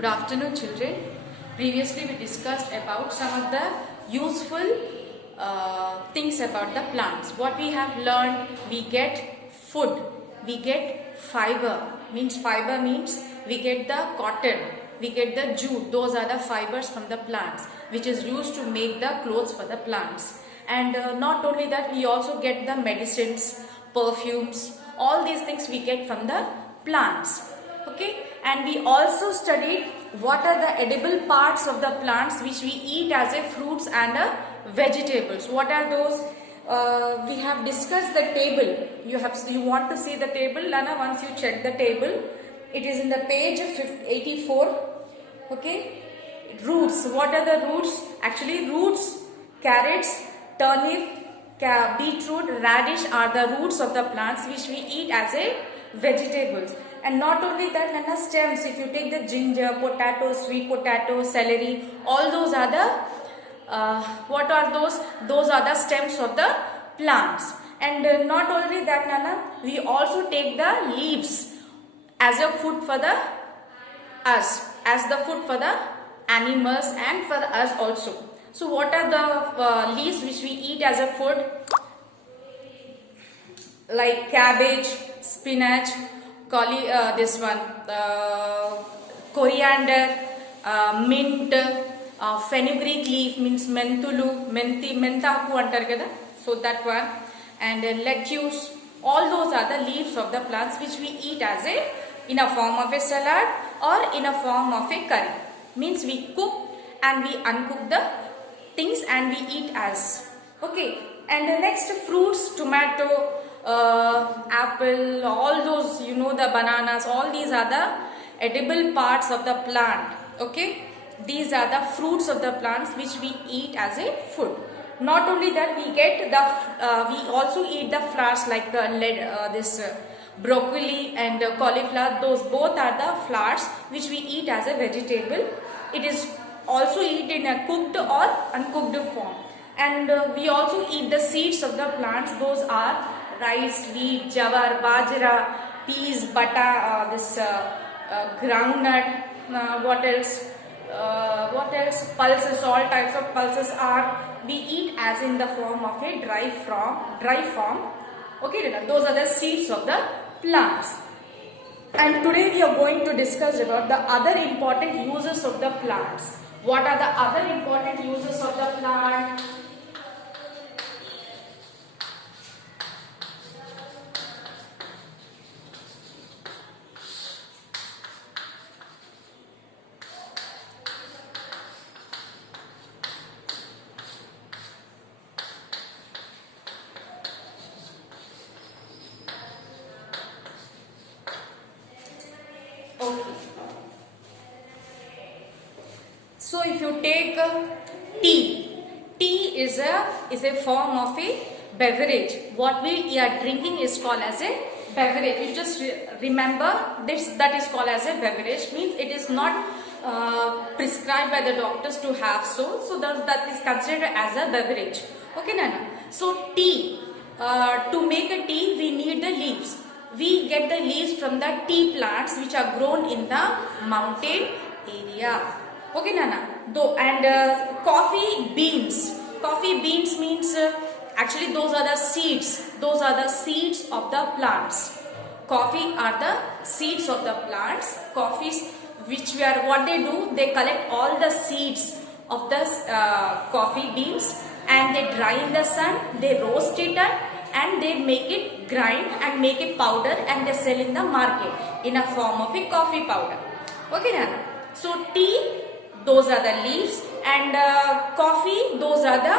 Good afternoon, children. Previously, we discussed about some of the useful things about the plants. What we have learned, we get food, we get fiber. Fiber means we get the cotton, we get the jute. Those are the fibers from the plants, which is used to make the clothes for the plants. And not only that, we also get the medicines, perfumes. All these things we get from the plants. Okay, and we also studied what are the edible parts of the plants which we eat as a fruits and vegetables. What are those? We have discussed the table. You want to see the table, Lana? Once you check the table, it is in the page 84. Okay, roots. What are the roots? Actually, roots, carrots, turnip, beetroot, radish are the roots of the plants which we eat as a vegetables. And not only that, Nana, stems. If you take the ginger, potato, sweet potato, celery, all those are the what are those? Those are the stems of the plants. And not only that, Nana, we also take the leaves as a food for the us, as the food for the animals and for us also. So what are the leaves which we eat as a food? Like cabbage, spinach, coriander, mint, fenugreek leaf means mentulu, mentaku antar kada. So that one, and lettuce. All those are the leaves of the plants which we eat as in a form of a salad or in a form of a curry. Means we cook and we uncook the things and we eat as. Okay, and the next fruits, tomato, apple, all those, the bananas, all these are the edible parts of the plant. Okay, these are the fruits of the plants which we eat as a food. Not only that, we get the we also eat the flowers like this broccoli and cauliflower. Those both are the flowers which we eat as a vegetable. It is also eaten in a cooked or uncooked form. And we also eat the seeds of the plants. Those are rice, wheat, jawar, bajra, peas, groundnut. What else? Pulses, all types of pulses are we eat as in the form of a dry form. Okay, those are the seeds of the plants. And today we are going to discuss about the other important uses of the plants. What are the other important uses of the plant? So if you take tea is a form of a beverage. What we are drinking is called as a beverage. You just remember this, that is called as a beverage. Means it is not prescribed by the doctors to have so that is considered as a beverage. Okay, Nana. So tea, to make a tea we need the leaves. We get the leaves from the tea plants which are grown in the mountain area. Okay, Nana. And coffee beans. Coffee beans means actually those are the seeds. Those are the seeds of the plants. Coffee are the seeds of the plants. Coffees, what they do, they collect all the seeds of the coffee beans and they dry in the sun. They roast it up and they make it grind and make it powder and they sell in the market in a form of a coffee powder. Okay, Nana. So tea, those are the leaves, and coffee, those are the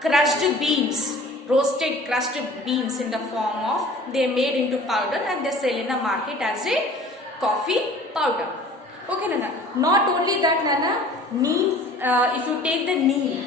crushed beans, roasted crushed beans in the form of, they made into powder and they sell in the market as a coffee powder. Okay, Nana. Not only that, Nana, neem, if you take the neem,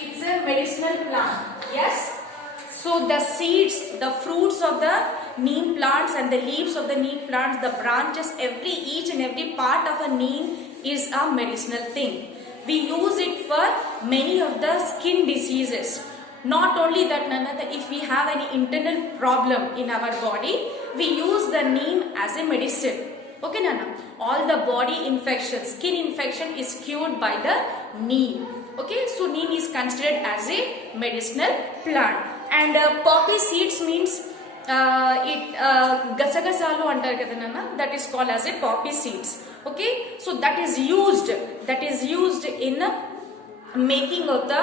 it's a medicinal plant. Yes. So the seeds, the fruits of the neem plants and the leaves of the neem plants, the branches, each and every part of a neem is a medicinal thing. We use it for many of the skin diseases. Not only that, Nana, if we have any internal problem in our body, we use the neem as a medicine. Okay, Nana. All the body infection, skin infection is cured by the neem. Okay, so neem is considered as a medicinal plant. And poppy seeds means gasagasalu antaru kada Nana, that is called as a poppy seeds. Okay, so that is used in making of the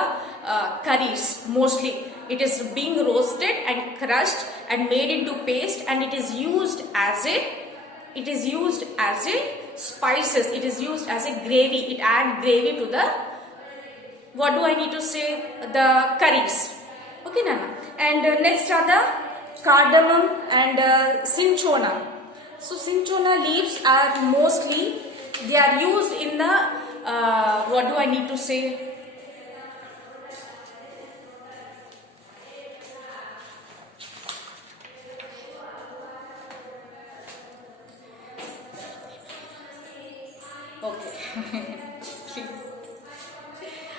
curries mostly. It is being roasted and crushed and made into paste, and it is used as a spices. It is used as a gravy. It adds gravy to the, what do I need to say, the curries. Okay, Nana. And next are the cardamom and cinchona. So cinchona leaves are mostly, they are used in the what do I need to say, okay. Please.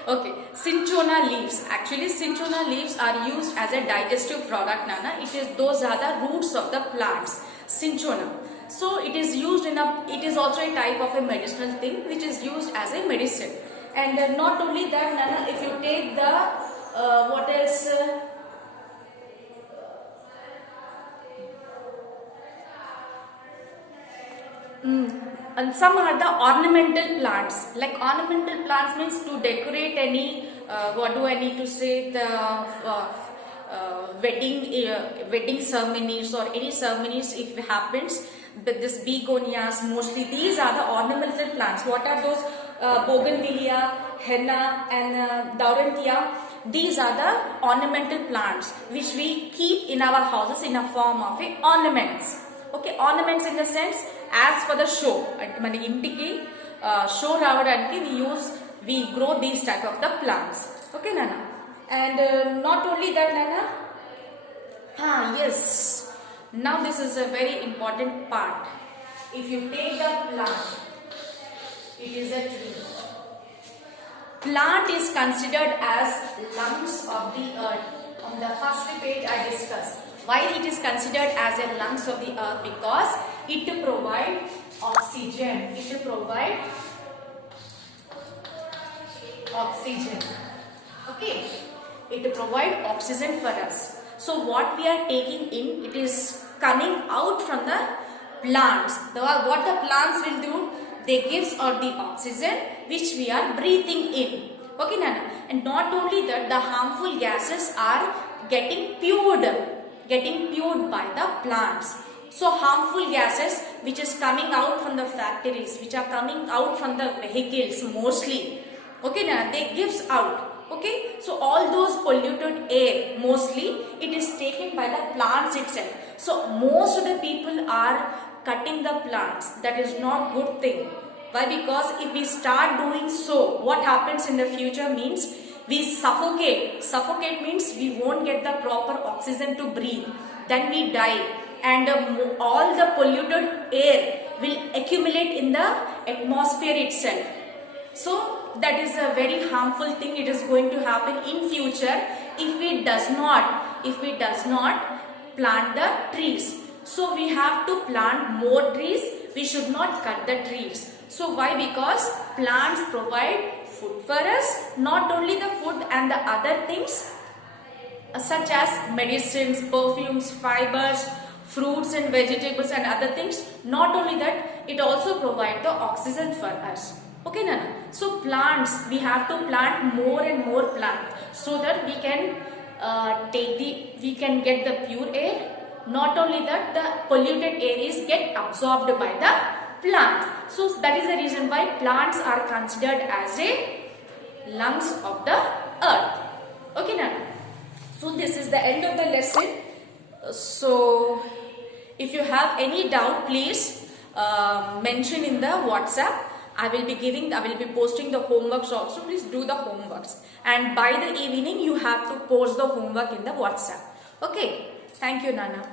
Okay, cinchona leaves. Actually, cinchona leaves are used as a digestive product, Nana. Those are the roots of the plants, cinchona. So it is used in it is also a type of a medicinal thing which is used as a medicine. And not only that, Nana, if you take the what else? And some are the ornamental plants. Like ornamental plants means to decorate any what do I need to say, the wedding ceremonies or any ceremonies if it happens. But this begonias, mostly these are the ornamental plants. What are those? Bougainvillea, henna and daurantia. These are the ornamental plants which we keep in our houses in a form of ornaments. Okay, ornaments in the sense as for the show. మన ఇంటికి show రావడానికి we grow these type of the plants. Okay, Nana. And not only that, Nana. Yes. Now this is a very important part. If you take the plant, it is a tree. Plant is considered as lungs of the earth. On the first page I discussed. Why it is considered as a lungs of the earth? Because it provides oxygen. It provides oxygen. Okay. It provides oxygen for us. So what we are taking in, it is coming out from the plants. What the plants will do? They gives out the oxygen which we are breathing in. Okay, Nana. And not only that, the harmful gases are getting pured by the plants. So harmful gases which is coming out from the factories, which are coming out from the vehicles mostly. Okay, Nana. They gives out. Okay, so all those polluted air mostly it is taken by the plants itself. So most of the people are cutting the plants. That is not good thing. Why? Because if we start doing so, what happens in the future means we suffocate. Suffocate means we won't get the proper oxygen to breathe. Then we die, and all the polluted air will accumulate in the atmosphere itself. So that is a very harmful thing. It is going to happen in future if we does not plant the trees. So we have to plant more trees. We should not cut the trees. So why? Because plants provide food for us. Not only the food and the other things such as medicines, perfumes, fibers, fruits and vegetables and other things. Not only that, it also provides the oxygen for us. Okay, Nana. So plants, we have to plant more and more plants so that we can get the pure air. Not only that, the polluted air is get absorbed by the plants. So that is the reason why plants are considered as a lungs of the earth. Okay, Nana. So this is the end of the lesson. So if you have any doubt, please mention in the WhatsApp. I will be posting the homeworks also. Please do the homeworks. And by the evening, you have to post the homework in the WhatsApp. Okay. Thank you, Nana.